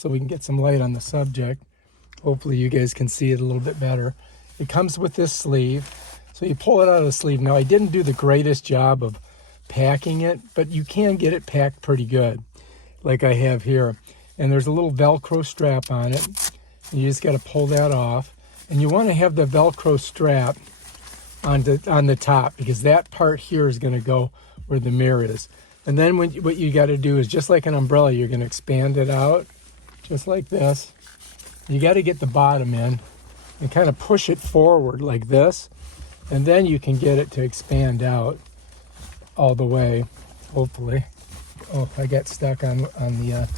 so we can get some light on the subject. Hopefully you guys can see it a little bit better. It comes with this sleeve. So you pull it out of the sleeve. Now I didn't do the greatest job of packing it, but you can get it packed pretty good, like I have here. And there's a little Velcro strap on it. And you just got to pull that off. And you want to have the Velcro strap on the top, because that part here is going to go where the mirror is. And then what you got to do is, just like an umbrella, you're going to expand it out, just like this. You got to get the bottom in and kind of push it forward like this. And then you can get it to expand out all the way, hopefully. Oh, I got stuck on the,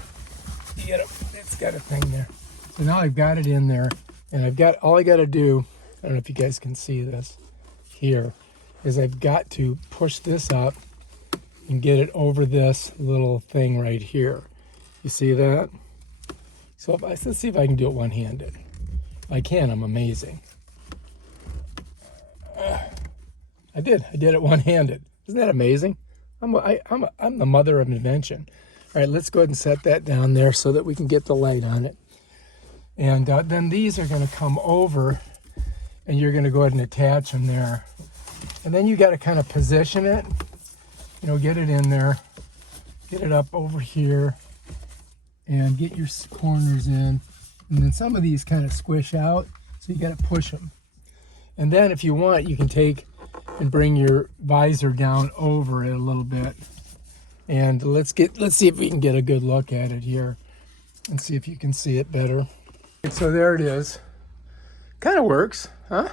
it's got a thing there. So now I've got it in there, and all I got to do, I don't know if you guys can see this here, is I've got to push this up and get it over this little thing right here. You see that? So let's see if I can do it one-handed. I can, I'm amazing. I did it one-handed. Isn't that amazing? I'm the mother of invention. All right, let's go ahead and set that down there so that we can get the light on it. And then these are going to come over, and you're going to go ahead and attach them there. And then you got to kind of position it, get it in there, get it up over here, and get your corners in. And then some of these kind of squish out, so you got to push them. And then if you want, you can take and bring your visor down over it a little bit. And let's see if we can get a good look at it here and see if you can see it better. So there it is. Kind of works, huh?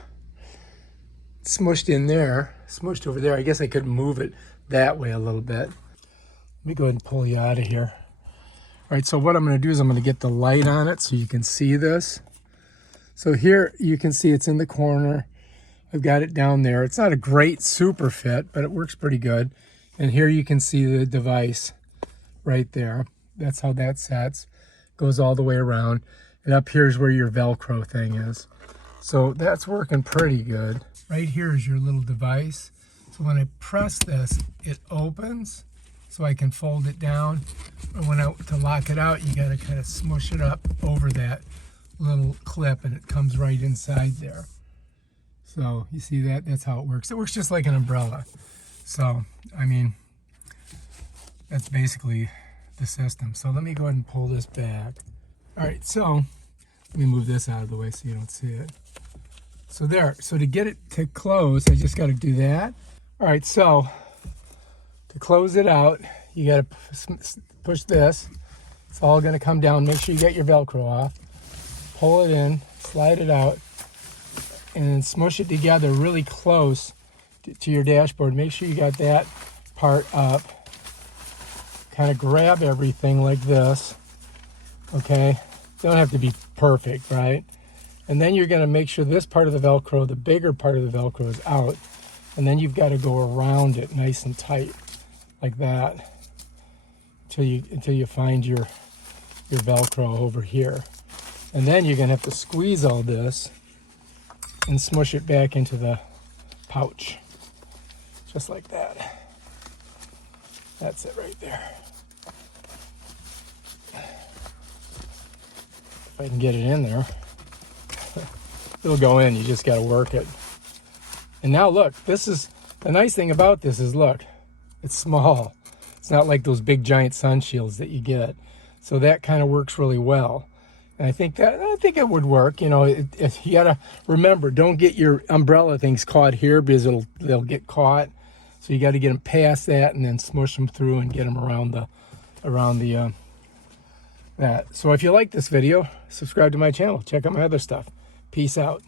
It's smushed in there, smushed over there. I guess I could move it that way a little bit. Let me go ahead and pull you out of here. All right, so what I'm going to do is I'm going to get the light on it so you can see this. So here you can see it's in the corner. I've got it down there. It's not a great super fit, but it works pretty good. And here you can see the device right there. That's how that sets. Goes all the way around. And up here is where your Velcro thing is. So that's working pretty good. Right here is your little device. So when I press this, it opens so I can fold it down. But to lock it out, you got to kind of smush it up over that little clip, and it comes right inside there. So you see that? That's how it works. It works just like an umbrella. So, I mean, that's basically the system. So let me go ahead and pull this back. All right, so let me move this out of the way so you don't see it. So there, so to get it to close, I just got to do that. All right, so to close it out, you got to push this. It's all going to come down. Make sure you get your Velcro off. Pull it in, slide it out, and then smush it together really close to your dashboard. Make sure you got that part up. Kind of grab everything like this. Okay? Don't have to be perfect, right? And then you're going to make sure this part of the Velcro, the bigger part of the Velcro, is out. And then you've got to go around it nice and tight like that until you find your Velcro over here. And then you're going to have to squeeze all this and smush it back into the pouch. Just like that. That's it right there. If I can get it in there, it'll go in. You just got to work it. And now look, this is the nice thing about this is, look, it's small. It's not like those big giant sun shields that you get. So that kind of works really well. And I think it would work. You gotta remember, don't get your umbrella things caught here, because they'll get caught. So you got to get them past that and then smush them through and get them around that. So if you like this video, subscribe to my channel. Check out my other stuff. Peace out.